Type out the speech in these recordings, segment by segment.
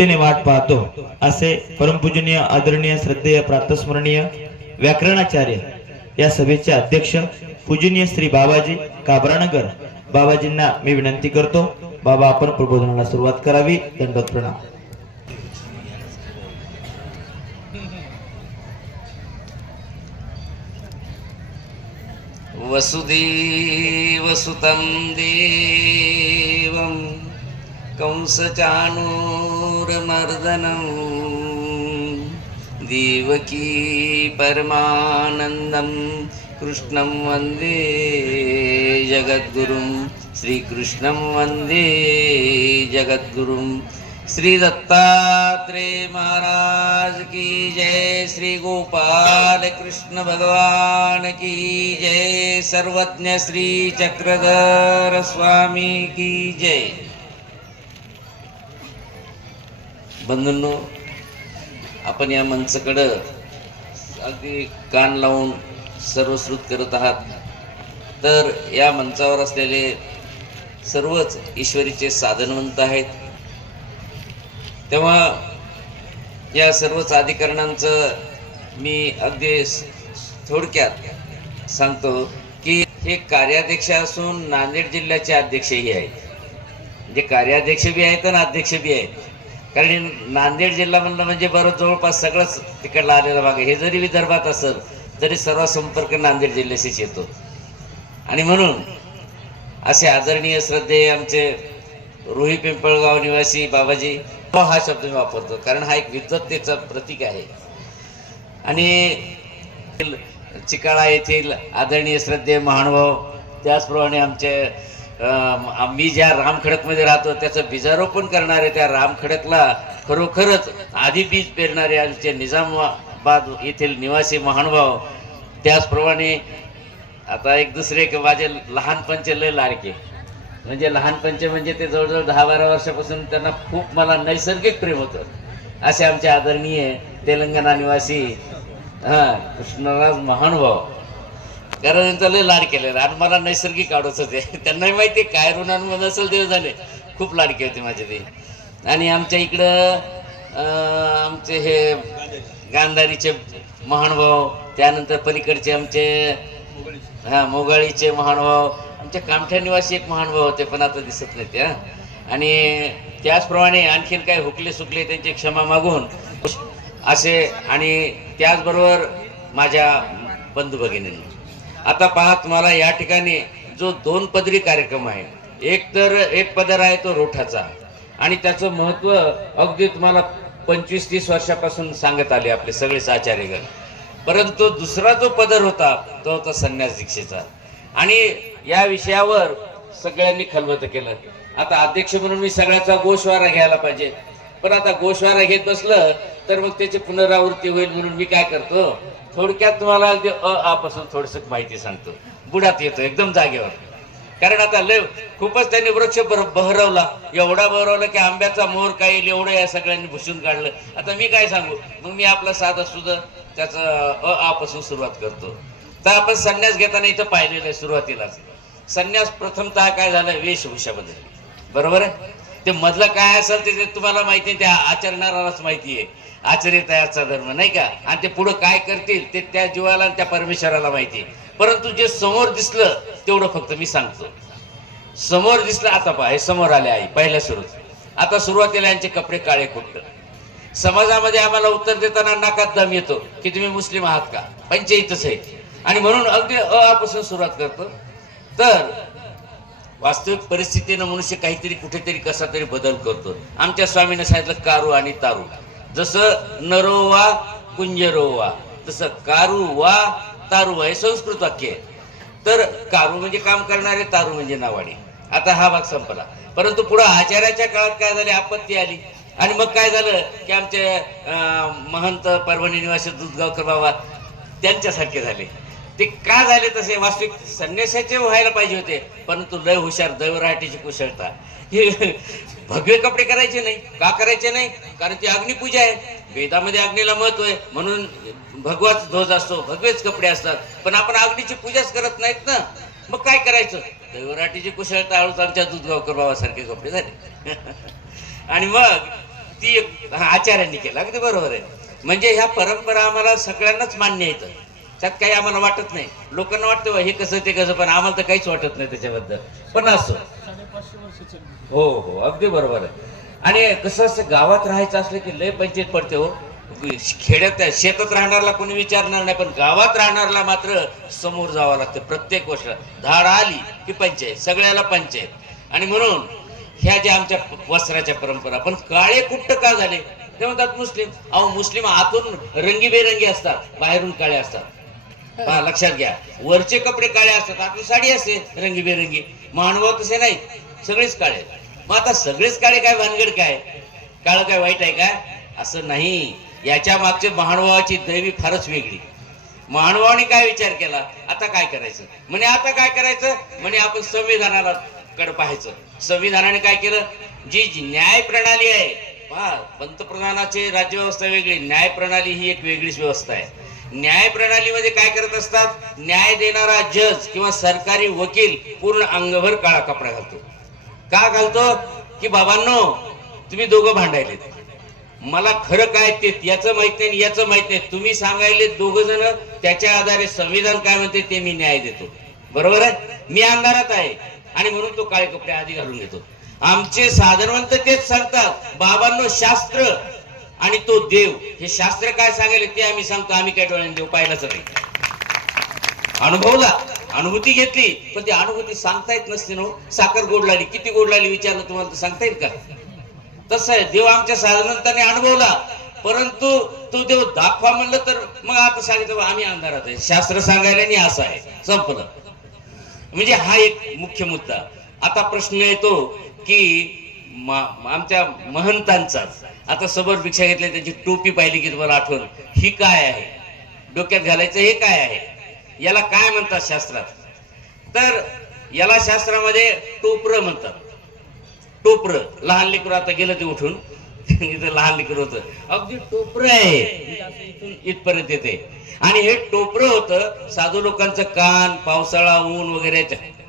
आतुरतेने वाट पाहतो. असे परमपूजनीय आदरणीय श्रद्धेय प्रातस्मरणीय व्याकरणाचार्य या सभेचे अध्यक्ष पूजनीय श्री बाबाजी काबरानगर. बाबाजींना मी विनंती करतो बाबा आपण प्रबोधनाला सुरुवात करावी. दंडोत प्रणाम. वसुदेवसुतं देवं कंसचाणूरमर्दनं देवकी परमानन्दं कृष्णं वन्दे जगद्गुरुं श्रीकृष्णं वन्दे जगद्गुरुं श्री दत्तात्रेय महाराज की जय। श्री गोपाल कृष्ण भगवान की जय। सर्वज्ञ श्री चक्रधर स्वामी की जय। बंधूंनो आपण या मंचाकडं अगदी कान लावून सर्वश्रुत करत आहात. तर या मंचावर असलेले सर्वच ईश्वरीचे साधनवंत आहेत. तेव्हा या सर्वच अधिकरणांचं मी अगदी थोडक्यात सांगतो की हे कार्याध्यक्ष असून नांदेड जिल्ह्याचे अध्यक्षही आहेत. म्हणजे कार्याध्यक्ष बी आहेत आणि अध्यक्ष बी आहेत. कारण नांदेड जिल्हा म्हणलं म्हणजे बरं जवळपास सगळंच तिकडला आलेला भाग आहे. हे जरी विदर्भात असेल तरी सर्व संपर्क नांदेड जिल्ह्याशीच येतो. आणि म्हणून असे आदरणीय श्रद्धेय आमचे रोही पिंपळगाव निवासी बाबाजी हा शब्द मी वापरतो कारण हा एक विद्वत्तेचं प्रतीक आहे. आणि चिकाळा येथील आदरणीय श्रद्धेय महानुभाव त्याचप्रमाणे आमचे मी आम्ही ज्या रामखडकमध्ये राहतो त्याचं बीजारोपण करणारे त्या रामखडकला खरोखरच आधी बीज पेरणारे आमचे निजामाबाद येथील निवासी महानुभाव त्याचप्रमाणे आता एक दुसरे की माझे लहानपणचे लय लाडके. म्हणजे लहानपणचे म्हणजे ते जवळजवळ दहा बारा वर्षापासून त्यांना खूप मला नैसर्गिक प्रेम होतं. असे आमचे आदरणीय तेलंगणा निवासी हां कृष्णराज महानुभाव. कारण लय लाड केलेला आणि मला नैसर्गिक आवडत होते. त्यांनाही माहिती आहे काय ऋणांमध्ये असेल ते झाले खूप लाडके होते माझे ते. आणि आमच्या इकडं आमचे हे गांधारीचे महानुभाव त्यानंतर पलीकडचे आमचे हा मोगाळीचे महानुभाव आमच्या कामठ्या निवासी एक महानुभाव होते पण आता दिसत नाही त्या आणि त्याचप्रमाणे आणखीन काय हुकले सुकले त्यांची क्षमा मागून असे आणि त्याचबरोबर माझ्या बंधू भगिनींना. आता पहा तुम्हाला या ठिकाणी जो दोन पदरी कार्यक्रम आहे. एक तर एक पदर आहे तो रोठाचा. आणि त्याचं महत्त्व अगदी तुम्हाला पंचवीस तीस वर्षापासून सांगत आले आपले सगळे आचार्यगण परंतु दुसरा जो पदर होता तो होता संन्यास दीक्षेचा. आणि या विषयावर सगळ्यांनी खलबत केलं. आता अध्यक्ष म्हणून मी सगळ्याचा गोशवारा घ्यायला पाहिजे. पण आता गोशवारा घेत बसलं तर मग त्याची पुनरावृत्ती होईल म्हणून मी काय करतो थोडक्यात तुम्हाला अगदी अ आपासून थोडस माहिती सांगतो. बुडात येतो एकदम जागेवर. कारण आता लय खूपच त्यांनी वृक्ष बर- बहरवला. एवढा बहरवला की आंब्याचा मोर काय येईल एवढं या सगळ्यांनी भुसून काढलं. आता मी काय सांगू? मग मी आपलं साधं सुद्धा त्याचं अ आपासून सुरुवात करतो. तर आपण संन्यास घेताना इथं पाहिलेलं आहे सुरुवातीलाच. संन्यास प्रथमतः काय झालं? वेशभूषामध्ये बरोबर आहे? ते मधलं काय असेल ते तुम्हाला माहिती आहे त्या आचरणारालाच माहिती आहे. आचरित धर्म नाही का? आणि ते पुढं काय करतील ते त्या जीवाला आणि त्या परमेश्वराला माहिती आहे. परंतु जे समोर दिसलं तेवढं फक्त मी सांगतो. समोर दिसलं आता पहा हे समोर आले आई पहिल्या सुरुवात आता सुरुवातीला यांचे कपडे काळे कुट्ट. समाजामध्ये आम्हाला उत्तर देताना नाकात दम येतो की तुम्ही मुस्लिम आहात का? पंचायतच आहे. आणि म्हणून अगदी अ पासून सुरुवात करतो. तर वास्तविक परिस्थितीनं मनुष्य काहीतरी कुठेतरी कसा तरी बदल करतो. आमच्या स्वामीनं सांगितलं कारू आणि तारू. जसं नरोवा कुंजरोवा तसं कारू वा तारू वा हे संस्कृत वाक्य आहे. तर कारू म्हणजे काम करणारे तारू म्हणजे नावाडी आता हा भाग संपला. परंतु पुढे आचार्याच्या काळात काय झाले? आपत्ती आली. आणि मग काय झालं? की आमचे महंत परभणी निवासी दुधगावकर बाबा त्यांच्यासारखे झाले. ते का झाले तसे? वास्तविक संन्यासाचे व्हायला पाहिजे होते परंतु लय हुशार दैवराटीची कुशलता. हे भगवे कपडे करायचे नाही. का करायचे नाही? कारण ती अग्निपूजा आहे. वेदामध्ये अग्नीला महत्त्व आहे. म्हणून भगवाच ध्वज असतो भगवेच कपडे असतात. पण आपण अग्नीची पूजाच करत नाहीत ना. मग काय करायचं? दैवराटीची कुशलता हळूच आमच्या दूधगावकर बाबासारखे कपडे झाले. आणि मग ती एक हा, आचार्यांनी केलं. अगदी बरोबर आहे. म्हणजे ह्या परंपरा आम्हाला सगळ्यांनाच मान्य येतं त्यात काही आम्हाला वाटत नाही. लोकांना वाटतं "वा, हे कसं ते कसं पण आम्हाला तर काहीच वाटत नाही त्याच्याबद्दल. पण असो. हो हो. अगदी बरोबर आहे. आणि कसं असं गावात राहायचं असलं की लय पंचायत पडते हो. खेड्यात शेतात राहणारला कोणी विचारणार नाही पण गावात राहणारला मात्र समोर जावं लागतं प्रत्येक गोष्ट धाड आली की पंचायत सगळ्याला पंचायत. आणि म्हणून ह्या ज्या आमच्या वस्त्राच्या परंपरा पण काळे कुट्ट का झाले? ते म्हणतात मुस्लिम. अहो मुस्लिम आतून रंगीबेरंगी असतात बाहेरून काळे असतात. पहा लक्षात घ्या. वरचे कपडे काळे असतात आपली साडी असते रंगीबेरंगी. मानव तसे नाही सगळेच काळे. मग आता सगळेच काळे काय भानगड काय? काळ काय वाईट आहे काय असं नाही. याच्या मागचे महानुभावाची दैवी फारच वेगळी. महानुभावाने काय विचार केला? आता काय करायचं? म्हणे आता काय करायचं? म्हणे आपण संविधानाला कडे पाहायचं. संविधानाने काय केलं? जी जी न्याय प्रणाली आहे पहा पंतप्रधानाची राज्यव्यवस्था वेगळी न्याय प्रणाली ही एक वेगळीच व्यवस्था आहे. न्याय प्रणालीमध्ये काय करत असतात? न्याय देणारा जज किंवा सरकारी वकील पूर्ण अंगभर काळा कपडा घालतो. का घालतो? की बाबांनो तुम्ही दोघं भांडायलेत. मला खरं काय ते याचं माहीत नाही याचं माहीत नाही. तुम्ही सांगायले दोघ जण त्याच्या आधारे संविधान काय म्हणते ते मी न्याय देतो. बरोबर आहे? मी अंधारात आहे. आणि म्हणून तो काळे कपडे आधी घालून घेतो. आमचे साधनवंत तेच सांगतात. बाबांनो शास्त्र आणि तो देव. हे शास्त्र काय सांगेल ते आम्ही सांगतो. आम्ही काय डोळ्याने देऊ पाहिलाच नाही. अनुभवला. अनुभूती घेतली. पण ती अनुभूती सांगता येत नसते ना हो. साखर गोड लागली. किती गोड लागली विचारलं तुम्हाला तर सांगता येईल का? तसं आहे. देव आमच्या साधनंताने अनुभवला. परंतु तो देव दाखवा म्हणलं तर मग आता सांगितलं बा, आम्ही अंधारात आहे. शास्त्र सांगायला नाही असं आहे. संपलं. म्हणजे हा एक मुख्य मुद्दा. आता प्रश्न येतो की आमच्या महंतांचाच आता समोर भिक्षा घेतल्या त्याची टोपी पाहिली की तुम्हाला आठवण. ही काय आहे? डोक्यात घालायचं हे काय आहे? याला काय म्हणतात शास्त्रात? तर याला शास्त्रामध्ये टोपर म्हणतात. टोपर. लहान लेकरू आता गेलं ते उठून. इथं लहान लेकर होतं. अगदी टोपर आहे. इथून इथपर्यंत येते. आणि हे टोपर होतं साधू लोकांचं कान पावसाळा ऊन वगैरे याच्या-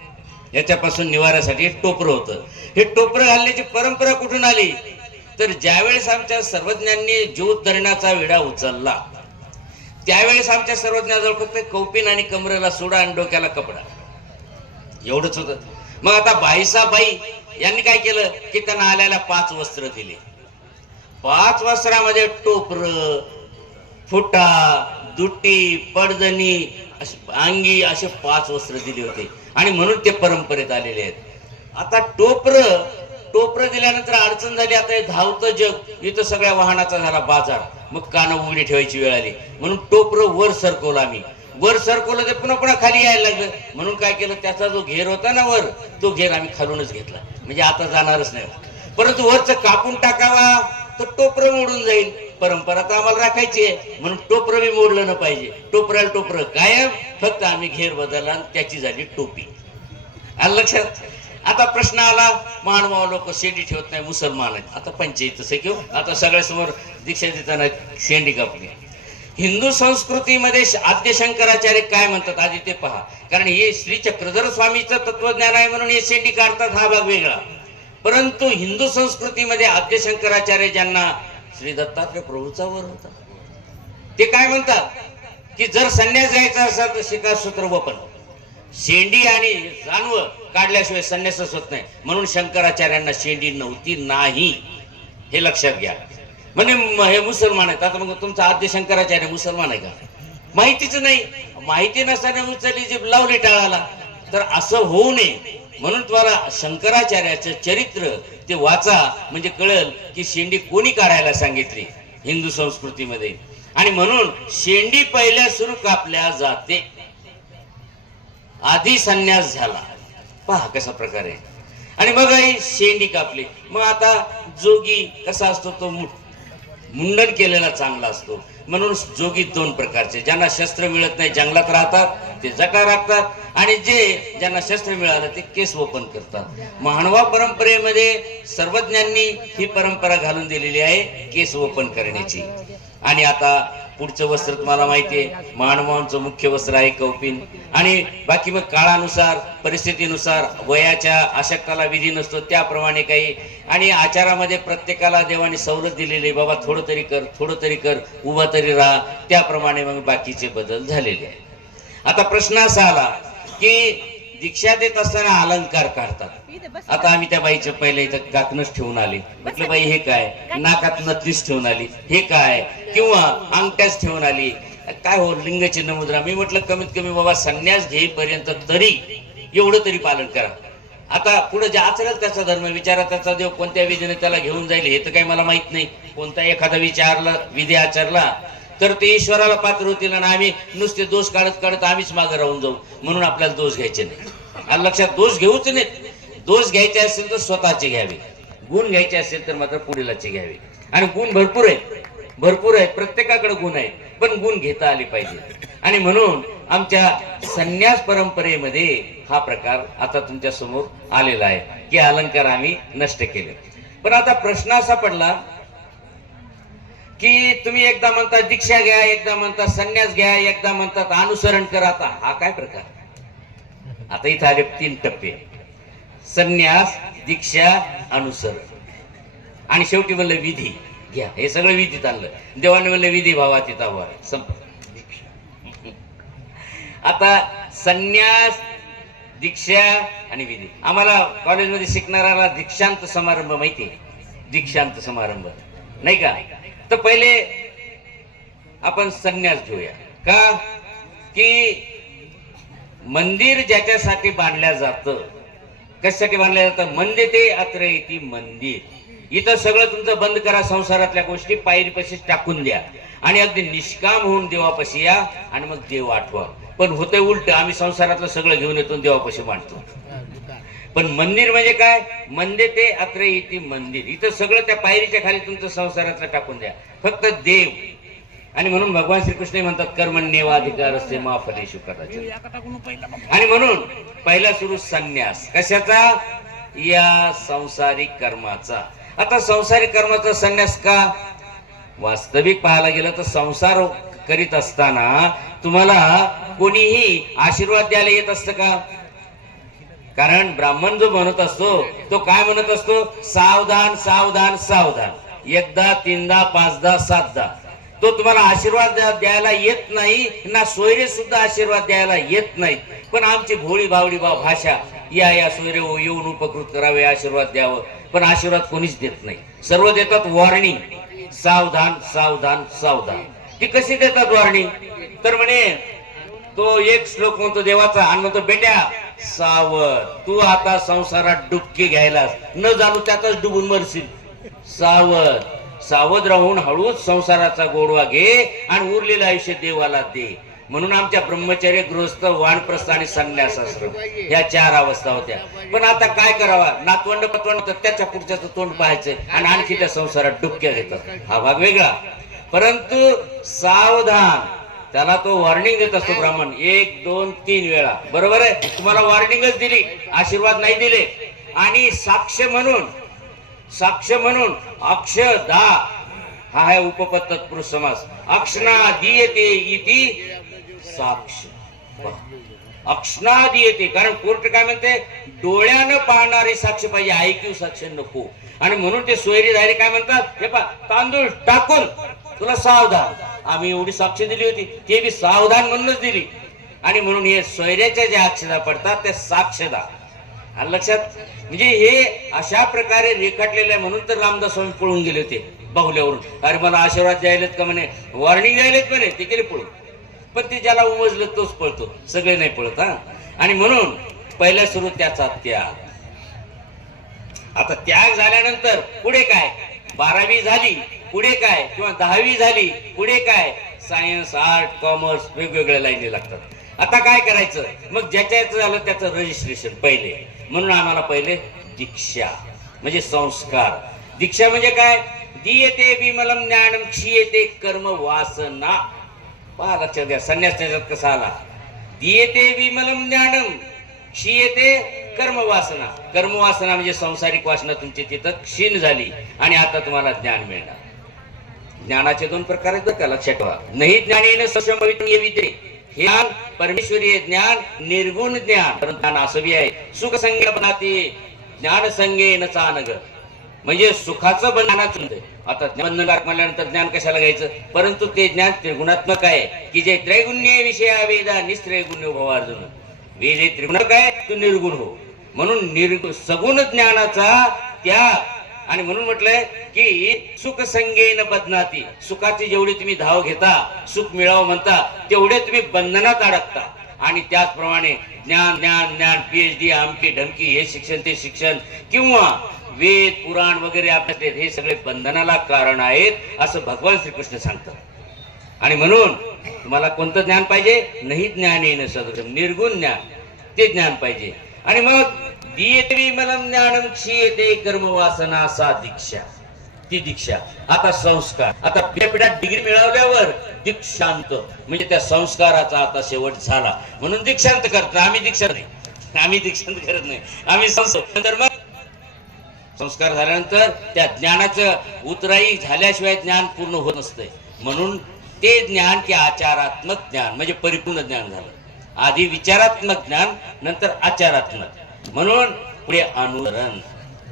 याच्यापासून निवाऱ्यासाठी हे होतं. हे टोपरं घालण्याची परंपरा कुठून आली? तर ज्यावेळेस आमच्या सर्वज्ञांनी ज्योत धरणाचा विडा उचलला त्यावेळेस आमच्या सर्वज्ञाजवळ फक्त कौपिन आणि कमरेला सोडा आणि डोक्याला कपडा. एवढंच होतं. मग आता बाईसाबाई यांनी काय केलं? की त्यांना आल्याला पाच वस्त्र दिले. पाच वस्त्रामध्ये टोपर फुटा दुटी पडदणी अशी अंगी असे पाच वस्त्र दिले होते. आणि म्हणून ते परंपरेत आलेले आहेत. आता टोपर टोपर दिल्यानंतर अडचण झाली आता हे धावतं जग इथं सगळ्या वाहनाचा झाला बाजार. मग कानं उघडी ठेवायची वेळ आली. म्हणून टोपर वर सरकवलं आम्ही. वर सरकवलं ते पुन्हा पुन्हा खाली यायला लागलं. म्हणून काय केलं त्याचा जो घेर होता ना वर तो घेर आम्ही खालूनच घेतला. म्हणजे आता जाणारच नाही. परंतु वरचं कापून टाकावा तर टोपर मोडून जाईल. परंपरा तर आम्हाला राखायची आहे. म्हणून टोपर बी मोडलं न पाहिजे. टोपराला टोपर कायम फक्त आम्ही घेर बदलला आणि त्याची झाली टोपी. आलं लक्षात? आता प्रश्न आला मानवा लोक शेंडी ठेवत नाही मुसलमान आहेत. आता पंचायत तसं किंवा आता सगळ्यासमोर दीक्षा देताना शेंडी कापली. हिंदू संस्कृतीमध्ये आद्य शंकराचार्य काय म्हणतात आधी ते पहा. कारण हे श्री चक्रधर स्वामीचं तत्वज्ञान आहे म्हणून हे शेंडी काढतात हा भाग वेगळा. परंतु हिंदू संस्कृतीमध्ये आद्य शंकराचार्य ज्यांना श्री दत्तात्रय प्रभूचा वर होता. ते काय म्हणतात? की जर संन्यास जायचा असेल तर शिकासूत्र वपन. शेंडी आणि जानव काढल्याशिवाय संन्यासच होत नाही. म्हणून शंकराचार्यांना शेंडी नव्हती नाही. हे लक्षात घ्या. म्हणजे हे मुसलमान आहेत. आता मग तुमचा आद्य शंकराचार्य मुसलमान आहे का? माहितीच नाही. माहिती नसताना उचलली जी लावली टाळाला. तर असं होऊ नये. म्हणून तुम्हाला शंकराचार्याचं चरित्र ते वाचा म्हणजे कळल की शेंडी कोणी काढायला सांगितली हिंदू संस्कृतीमध्ये. आणि म्हणून शेंडी पहिल्या सुरू कापल्या जाते. आधी संन्यास झाला. पहा कसा प्रकार. आहे आणि मग शेंडी कापली. मग आता जोगी कसा असतो तो मुठ? मुंडन केलेला चांगला असतो. म्हणून जोगी दोन प्रकारचे ज्यांना शस्त्र मिळत नाही जंगलात राहतात ते जटा राखतात आणि जे ज्यांना शस्त्र मिळालं ते केस ओपन करतात. मानवा परंपरेमध्ये सर्वज्ञांनी ही परंपरा घालून दिलेली आहे केस ओपन करण्याची. आणि आता पुढचं वस्त्र तुम्हाला माहिती आहे. मानवांचं मुख्य वस्त्र आहे कौपिन. आणि बाकी मग काळानुसार परिस्थितीनुसार वयाच्या अशक्ताला विधी नसतो त्याप्रमाणे काही. आणि आचारामध्ये प्रत्येकाला देवाने सवलत दिलेली बाबा थोडं तरी कर थोडं तरी कर उभा तरी राहा. त्याप्रमाणे मग बाकीचे बदल झालेले आहे आता प्रश्न असा आला की दीक्षा देत असताना अलंकार काढतात. आता आम्ही त्या बाईच्या पहिले इथं काकणच ठेवून आले. म्हटलं बाई हे काय? नाकात नथनीच ठेवून आली. हे काय? किंवा अंगठ्याच ठेवून आली. काय हो लिंगचिन्ह मुद्रा? मी म्हटलं कमीत कमी बाबा संन्यास घेईपर्यंत तरी एवढं तरी पालन करा. आता पुढे जे आचरेल त्याचा धर्म विचारा त्याचा देव कोणत्या विधीने त्याला घेऊन जाईल हे तर काही मला माहीत नाही. कोणता एखादा विचारला विधी आचरला तर ते ईश्वराला पात्र होतील आणि आम्ही नुसते दोष काढत काढत आम्हीच मागे राहून जाऊ. म्हणून आपल्याला दोष घ्यायचे नाही आणि लक्षात दोष घेऊच नाहीत. दोष घ्यायचे असेल तर स्वतःचे घ्यावे. गुण घ्यायचे असेल तर मात्र पुढीलाचे घ्यावे. आणि गुण भरपूर आहेत. भरपूर आहेत. प्रत्येकाकडे गुण आहेत. पण गुण घेता आले पाहिजे. आणि म्हणून आमच्या संन्यास परंपरेमध्ये हा प्रकार आता तुमच्यासमोर आलेला आहे. की अलंकार आम्ही नष्ट केले. पण आता प्रश्न असा पडला की तुम्ही एकदा म्हणता दीक्षा घ्या एकदा म्हणता संन्यास घ्या एकदा म्हणतात अनुसरण करा. आता हा काय प्रकार? आता इथं आले तीन टप्पे. संन्यास दीक्षा अनुसरण. आणि शेवटी म्हणलं विधी. घ्या. हे सगळं विधीत आणलं. देवाने म्हणलं विधी भावा तिथं भावा संप आता संन्यास दीक्षा आणि विधी. आम्हाला कॉलेजमध्ये शिकणाऱ्याला दीक्षांत समारंभ माहिती आहे. दीक्षांत समारंभ. नाही का? तर पहिले आपण संन्यास घेऊया. का? की मंदिर ज्याच्यासाठी बांधल्या जातं कशासाठी बांधलं जातं? मंदिर ते अत्र येते मंदिर. इथं सगळं तुमचं बंद करा संसारातल्या गोष्टी पायरीपाशीच टाकून द्या. आणि अगदी निष्काम होऊन देवापाशी या आणि मग देव आठवा. पण होतंय उलट आम्ही संसारातलं सगळं घेऊन येतो देवापाशी मांडतो पण मंदिर म्हणजे काय? मंदिर ते अत्र येते मंदिर. इथं सगळं त्या पायरीच्या खाली तुमचं संसारातलं टाकून द्या. फक्त देव. आणि म्हणून भगवान श्रीकृष्ण म्हणतात कर्मण्यवाधिकार असते मा फलेशु आणि म्हणून पहिला सुरू संन्यास. कशाचा? या संसारिक कर्माचा. आता संसारिक कर्माचा संन्यास का? वास्तविक पाहायला गेलं तर संसार करीत असताना तुम्हाला कोणीही आशीर्वाद द्यायला येत असतं का? कारण ब्राह्मण जो म्हणत असतो तो काय म्हणत असतो? सावधान सावधान सावधान. एकदा तीनदा पाचदा सातदा. तो तुम्हाला आशीर्वाद द्यायला येत नाही ना सोयरे सुद्धा आशीर्वाद द्यायला येत नाही पण आमची भोळी भावडी बा भाषा या या सोयरे हो, येऊन उपकृत करावे आशीर्वाद द्यावं. पण आशीर्वाद कोणीच देत नाही. सर्व देतात वॉर्निंग सावधान सावधान सावधान. ती कशी देतात वॉर्निंग तर म्हणे तो एक श्लोक म्हणतो देवाचा आणि म्हणतो बेट्या सावध. तू आता संसारात डुबकी घ्यायलास. न जाणू त्यातच डुबून मरशील. सावध. सावध राहून हळूच संसाराचा गोडवा घे आणि उरलेलं आयुष्य देवाला दे. म्हणून आमच्या ब्रह्मचर्य गृहस्थ वानप्रस्थ आणि संन्यास आश्रम या चार अवस्था होत्या. पण आता काय करावा? नातवंड पतवंड त्याच्या पुढच्याच तोंड पाहायचं आणि आणखी त्या संसारात डुबक्या घेतात. हा भाग वेगळा. परंतु सावधान. त्याला तो वॉर्निंग देत असतो ब्राह्मण. एक दोन तीन वेळा. बरोबर आहे? तुम्हाला वॉर्निंगच दिली. आशीर्वाद नाही दिले. आणि साक्ष म्हणून साक्ष म्हणून अक्षदा हा आहे उपपद तत्पुरुष समास. अक्षणा दीयते इति साक्ष. अक्षणा दीयते कारण कोर्ट काय म्हणते? डोळ्यानं पाहणारी साक्ष पाहिजे. ऐक्यू साक्ष नको. आणि म्हणून ते सोयरी धारे काय म्हणतात? हे पा तांदूळ टाकून तुला सावधान. आम्ही एवढी साक्षी दिली होती. ते बी सावधान म्हणूनच दिली. आणि म्हणून हे सोयऱ्याच्या ज्या अक्षदा पडतात त्या साक्षदा. आणि लक्षात म्हणजे हे अशा प्रकारे रेखाटलेलं आहे म्हणून तर रामदास स्वामी पळून गेले होते बाहुल्यावरून. अरे मला आशीर्वाद द्यायलेत का म्हणे? वॉर्निंग द्यायलेत म्हणे ते गेले पळून. पण ते ज्याला उमजलं तोच पळतो. सगळे नाही पळत हा. आणि म्हणून पहिल्या सुरू त्याचा त्याग. आता त्याग झाल्यानंतर पुढे काय? बारावी झाली. पुढे काय? किंवा दहावी झाली पुढे काय? सायन्स आर्ट कॉमर्स वेगवेगळ्या लाईनी लागतात. आता काय करायचं? मग ज्याच्या झालं त्याचं रजिस्ट्रेशन पहिले. म्हणून आम्हाला पहिले दीक्षा म्हणजे संस्कार. दीक्षा म्हणजे काय? दीयते विमलम ज्ञानम क्षीयते कर्म वासना. पहा लक्षात द्या संन्यास त्याच्यात कसा आला? दीयते विमलम ज्ञानम क्षीयते कर्म वासना. कर्म वासना म्हणजे संसारिक वासना तुमची तिथं क्षीण झाली आणि आता तुम्हाला ज्ञान मिळणार. ज्ञानाचे दोन प्रकार आहेत बरं लक्षात ठेवा. नाही ज्ञानेन सशमवित येविते हे ज्ञान परमेश्वरीय ज्ञान निर्गुण ज्ञान. परंतु ज्ञान असं बी आहे. सुख संज्ञापनाती ज्ञान संज्ञेन चानग. म्हणजे सुखाचं बंधनाचं आता बंधनकारक म्हणल्यानंतर ज्ञान कशाला घ्यायचं? परंतु ते ज्ञान त्रिगुणात्मक आहे. की जे त्रैगुण्य विषया वेदा निस्त्रैगुण्य भव अर्जुन. वेद हे त्रिगुणक आहे तो निर्गुण हो. म्हणून निर्गुण सगुण ज्ञानाचा त्या आणि म्हणून म्हटलंय की सुख संगेन बदनाती. सुखाची जेवढी तुम्ही धाव घेता सुख मिळावं म्हणता तेवढे तुम्ही बंधनात अडकता. आणि त्याचप्रमाणे ज्ञान ज्ञान ज्ञान पीएचडी आमकी ढमकी हे शिक्षण ते शिक्षण किंवा वेद पुराण वगैरे आपल्या हे सगळे बंधनाला कारण आहेत असं भगवान श्रीकृष्ण सांगतात. आणि म्हणून तुम्हाला कोणतं ज्ञान पाहिजे? नाही ज्ञान येणं सदृश निर्गुण ज्ञान. ते ज्ञान पाहिजे. आणि मग विमलम ज्ञानम क्षीयते कर्म सा दीक्षा ती दीक्षा। आता संस्कार। आता विद्यापीठात डिग्री मिळवल्यावर दीक्षांत। म्हणजे त्या संस्काराचा आता शेवट झाला। म्हणून दीक्षांत करतो आम्ही दीक्षा नाही. आम्ही दीक्षांत करत नाही. आम्ही संस्कार मग संस्कार झाल्यानंतर त्या ज्ञानाचं उतराई झाल्याशिवाय ज्ञान पूर्ण होत नसतंय. म्हणून ते ज्ञान की आचारात्मक ज्ञान म्हणजे परिपूर्ण ज्ञान झालं. आधी विचारात्मक ज्ञान नंतर आचारात्मक. म्हणून पुढे अनुसरण.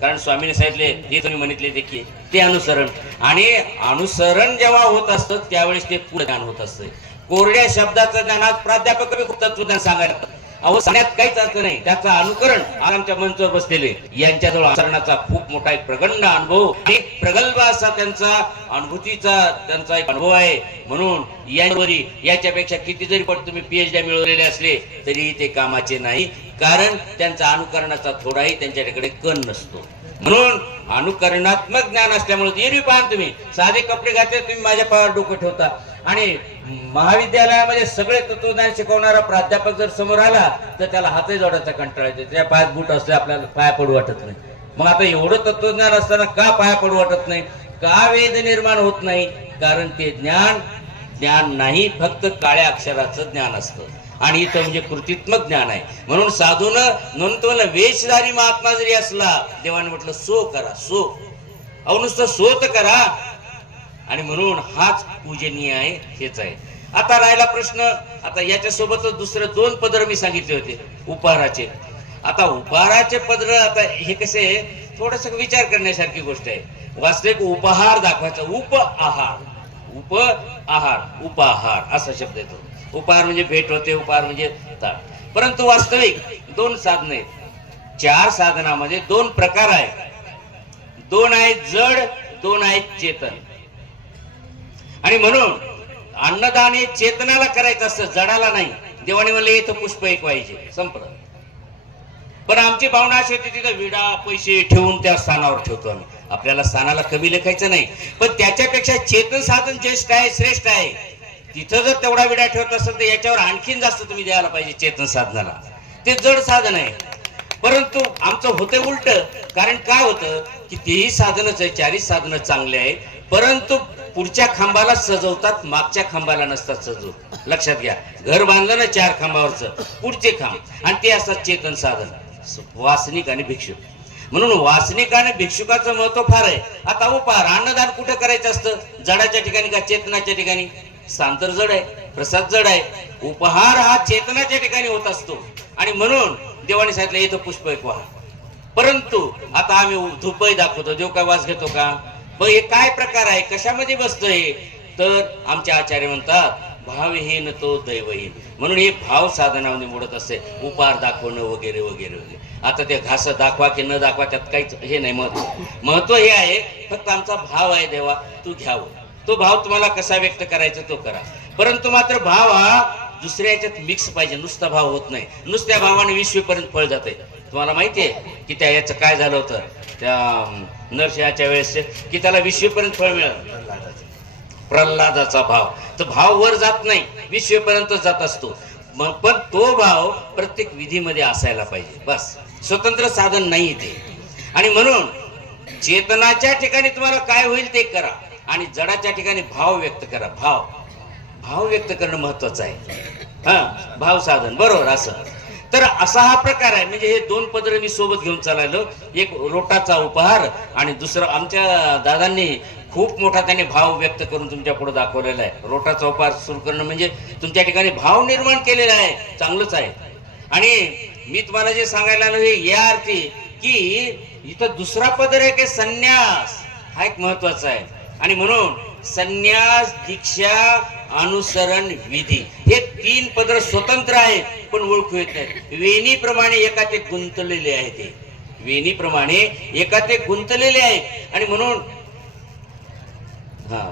कारण स्वामीने सांगितले हे तुम्ही म्हणितले देखील ते अनुसरण. आणि अनुसरण जेव्हा होत असतं त्यावेळेस ते पुढे ज्ञान होत असतं. कोरड्या शब्दाचं ज्ञानात प्राध्यापक बी खूप तत्वज्ञान सांगायला अहो सांगण्यात काहीच अर्थ नाही. त्याचं अनुकरण आमच्या मंचावर बसलेले. यांच्याजवळ आचरणाचा खूप मोठा एक प्रगंड अनुभव. एक प्रगल्भ असा त्यांचा अनुभूतीचा त्यांचा एक अनुभव आहे. म्हणून यावरी याच्यापेक्षा किती जरी पण तुम्ही पीएचडी मिळवलेले असले तरी ते कामाचे नाही. कारण त्यांचा अनुकरणाचा थोडाही त्यांच्याकडे कण नसतो. म्हणून अनुकरणात्मक ज्ञान असल्यामुळे एरवी पाहा तुम्ही. साधे कपडे घातले तुम्ही माझ्या पायावर डोकं ठेवता. आणि महाविद्यालयामध्ये सगळे तत्वज्ञान शिकवणारा प्राध्यापक जर समोर आला तर त्याला हातही जोडायचा कंटाळा येतो. त्या पायात बूट असले आपल्याला पाया पडू वाटत नाही. मग आता एवढं तत्वज्ञान असताना का पाया पडू वाटत नाही? का वेद निर्माण होत नाही? कारण ते ज्ञान ज्ञान नाही फक्त काळ्या अक्षराचं ज्ञान असतं. आणि इथं म्हणजे कृतीत्मक ज्ञान आहे. म्हणून साधून नंतर वेशधारी महात्मा जरी असला देवाने म्हटलं सो करा सो. अहो नुसतं सो तर करा. आणि म्हणून हाच पूजनीय आहे हेच आहे. आता राहिला प्रश्न. आता याच्या सोबतच दुसरे दोन पदर मी सांगितले होते उपहाराचे. आता उपहाराचे पदर आता हे कसे थोडस विचार करण्यासारखी गोष्ट आहे. वास्तविक उपहार दाखवायचा. उप आहार उप आहार उपहार असा शब्द येतो. उपहार म्हणजे भेट होते उपहार म्हणजे परंतु वास्तविक दोन साधन आहेत. चार साधनामध्ये दोन प्रकार आहेत. दोन आहेत जड दोन आहेत चेतन. आणि म्हणून अन्नदान हे चेतनाला करायचं असतं जडाला नाही. देवाने म्हणले इथं पुष्प एक पाहिजे. संपलं. पण आमची भावना अशी होती तिथं विडा पैसे ठेवून त्या स्थानावर ठेवतो आम्ही. आपल्याला स्थानाला कमी लेखायचं नाही. पण त्याच्यापेक्षा चेतन साधन ज्येष्ठ आहे श्रेष्ठ आहे. तिथं जर तेवढा विडा ठेवत असेल तर याच्यावर आणखीन जास्त तुम्ही द्यायला पाहिजे चेतन साधनाला. ते जड साधन आहे. परंतु आमचं होतं उलट. कारण काय होतं? की तेही साधनच आहे चारही साधनं चांगले आहे परंतु पुढच्या खांबाला सजवतात मागच्या खांबाला नसतात सजवत. लक्षात घ्या घर बांधलं ना चार खांबावरचं पुढचे खांब. आणि ते असतात चेतन साधन वासनिक आणि भिक्षुक. म्हणून वासनिक आणि भिक्षुकाचं महत्त्व फार आहे. आता उपहार अन्नदान कुठं करायचं असतं? जडाच्या ठिकाणी का चेतनाच्या ठिकाणी? सांतर जड आहे प्रसाद जड आहे. उपहार हा चेतनाच्या ठिकाणी होत असतो. आणि म्हणून देवाने सांगितलं इथं पुष्प एक वाहा. परंतु आता आम्ही धुपही दाखवतो. देव काय वास घेतो का? मग हे काय प्रकार आहे? कशामध्ये बसतोय तर आमचे आचार्य म्हणतात भावहीन तो दैवहीन. म्हणून हे भाव साधनामध्ये मोडत असते. उपहार दाखवणं वगैरे वगैरे वगैरे. आता ते घास दाखवा की न दाखवा त्यात काहीच हे नाही. महत्त्व महत्त्व हे आहे फक्त आमचा भाव आहे देवा तू घ्यावं. तो भाव तुम्हाला कसा व्यक्त करायचा तो करा. परंतु मात्र भाव हा दुसऱ्या याच्यात मिक्स पाहिजे. नुसता भाव होत नाही. नुसत्या भावाने विश्वेपर्यंत फळ जाते तुम्हाला माहिती आहे की त्या याचं काय झालं होतं? त्या नरसिंहाच्या वेळेस की त्याला विश्वपर्यंत फळ मिळालं. प्रल्हादाचा भाव. तर भाव वर जात नाही विश्वपर्यंत जात असतो. मग पण तो भाव प्रत्येक विधीमध्ये असायला पाहिजे. बस. स्वतंत्र साधन नाही ते. आणि म्हणून चेतनाच्या ठिकाणी तुम्हाला काय होईल ते करा. आणि जडाच्या ठिकाणी भाव व्यक्त करा. भाव. भाव व्यक्त करणं महत्वाचं आहे. हा? भाव साधन. बरोबर असं. तर असा हा प्रकार आहे. म्हणजे हे दोन पदर मी सोबत घेऊन चालायलो एक रोटाचा उपहार आणि दुसरं आमच्या दादांनी खूप मोठा त्याने भाव व्यक्त करून तुमच्यापुढे दाखवलेला आहे. रोटाचा उपहार सुरू करणं म्हणजे तुमच्या ठिकाणी भाव निर्माण केलेला आहे. चांगलंच आहे. आणि मी तुम्हाला जे सांगायला आलो हे या अर्थी की इथं दुसरा पदर आहे की संन्यास. हा एक महत्त्वाचा आहे. आणि म्हणून संन्यास दीक्षा अनुसरण विधी. हे तीन पदर स्वतंत्र आहेत पण ओळखू येत नाहीत. वेणीप्रमाणे एका ते गुंतलेले आहे ते. वेणीप्रमाणे एका ते गुंतलेले आहे. आणि म्हणून हा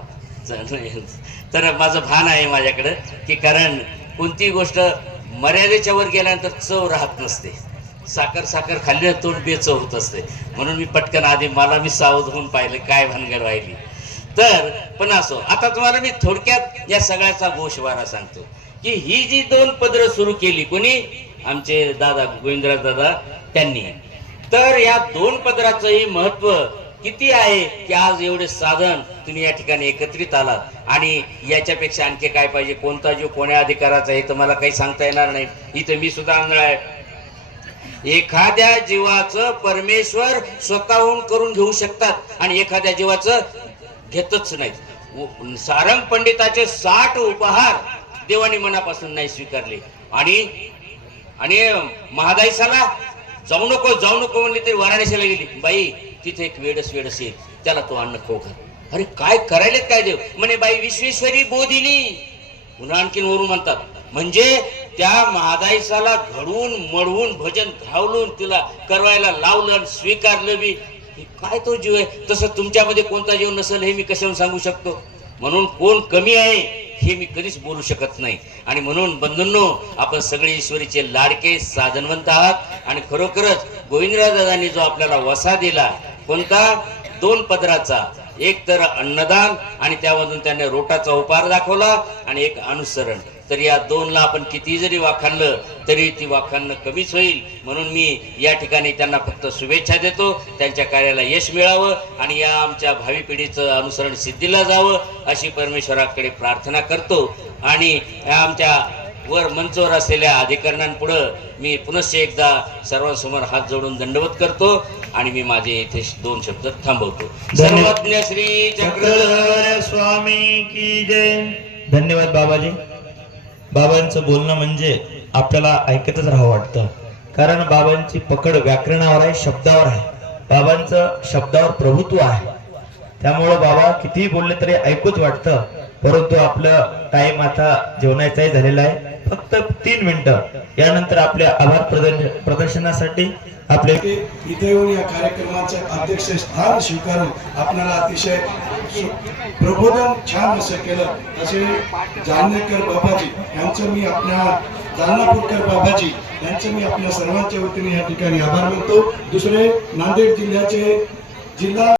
तर माझं भान आहे माझ्याकडं की कारण कोणती गोष्ट मर्यादेच्या वर गेल्यानंतर चव राहत नसते. साखर साखर खाल्ली तोंड बेचव होत असते. म्हणून मी पटकन आधी मला मी सावध होऊन पाहिलं काय भानगड राहिली. तर पण असो आता तुम्हाला मी थोडक्यात या सगळ्याचा गोषवारा सांगतो. की ही जी दोन पदर सुरू केली कोणी? आमचे दादा गोविंदराज दादा त्यांनी. तर या दोन पदराचंही महत्त्व किती आहे की आज एवढे साधन तुम्ही या ठिकाणी एकत्रित आलात? आणि याच्यापेक्षा आणखी काय पाहिजे? कोणता जीव कोण्या अधिकाराचा हे तर मला काही सांगता येणार नाही. इथं मी सुद्धा आंधळ आहे. एखाद्या जीवाचं परमेश्वर स्वतःहून करून घेऊ शकतात. आणि एखाद्या जीवाचं घेतच नाहीत. सारंग पंडिताचे साठ उपहार देवानी मनापासून नाही स्वीकारले. आणि आणि महादाईसाला जाऊ नको जाऊ नको म्हणले तरी वाराणसीला गेली. बाई तिथे एक वेडस वेडस येईल. त्याला तो अन्न खो घाल. अरे काय करायलेत काय देव? म्हणे बाई विश्वेश्वरी बोधिनी. पुन्हा आणखीन वरून म्हणतात म्हणजे त्या महादाईसाला घडवून मडवून भजन घावलून तिला करवायला लावलं आणि स्वीकारलं बी हे काय तो जीव आहे? तसं तुमच्यामध्ये कोणता जीव नसेल हे मी कशावर सांगू शकतो? म्हणून कोण कमी आहे हे मी कधीच बोलू शकत नाही. आणि म्हणून बंधूंनो आपण सगळे ईश्वरीचे लाडके साधनवंत आहात. आणि खरोखरच गोविंदराजांनी जो आपल्याला वसा दिला कोणता? दोन पदराचा. एक तर अन्नदान आणि त्यामधून त्याने रोटाचा उपार दाखवला आणि एक अनुसरण. तर या दोनला आपण किती जरी वाखाणलं तरी ती वाखाणणं कमीच होईल. म्हणून मी या ठिकाणी त्यांना फक्त शुभेच्छा देतो. त्यांच्या कार्याला यश मिळावं आणि या आमच्या भावी पिढीचं अनुसरण सिद्धीला जावं अशी परमेश्वराकडे प्रार्थना करतो. आणि या आमच्या वर मंचावर असलेल्या अधिकाऱ्यांपुढं मी पुनश्च एकदा सर्वांसमोर हात जोडून दंडवत करतो आणि मी माझे इथे दोन शब्द थांबवतो. धन्यवाद. सर्वज्ञ श्री चक्र चक्रधर स्वामी की जय. धन्यवाद बाबाजी. बाबांचं बोलणं म्हणजे आपल्याला ऐकतच राहावं वाटतं. कारण बाबांची पकड व्याकरणावर आहे शब्दावर आहे. बाबांचं शब्दावर प्रभुत्व आहे. त्यामुळं बाबा कितीही बोलले तरी ऐकूच वाटतं. परंतु आपलं टाइम आता जेवणाचाही झालेला आहे. फक्त तीन मिनिटं. यानंतर आपल्या आभार प्रदर्शनासाठी आपले इथे येऊन या कार्यक्रमाचे अध्यक्ष स्थान स्वीकारून आपल्याला अतिशय प्रबोधन छान असं केलं. तसे जालनेकर बाबाजी यांचं मी आपल्या जालनापूरकर बाबाजी यांचं मी आपल्या सर्वांच्या वतीने या ठिकाणी आभार मानतो. दुसरे नांदेड जिल्ह्याचे जिल्हा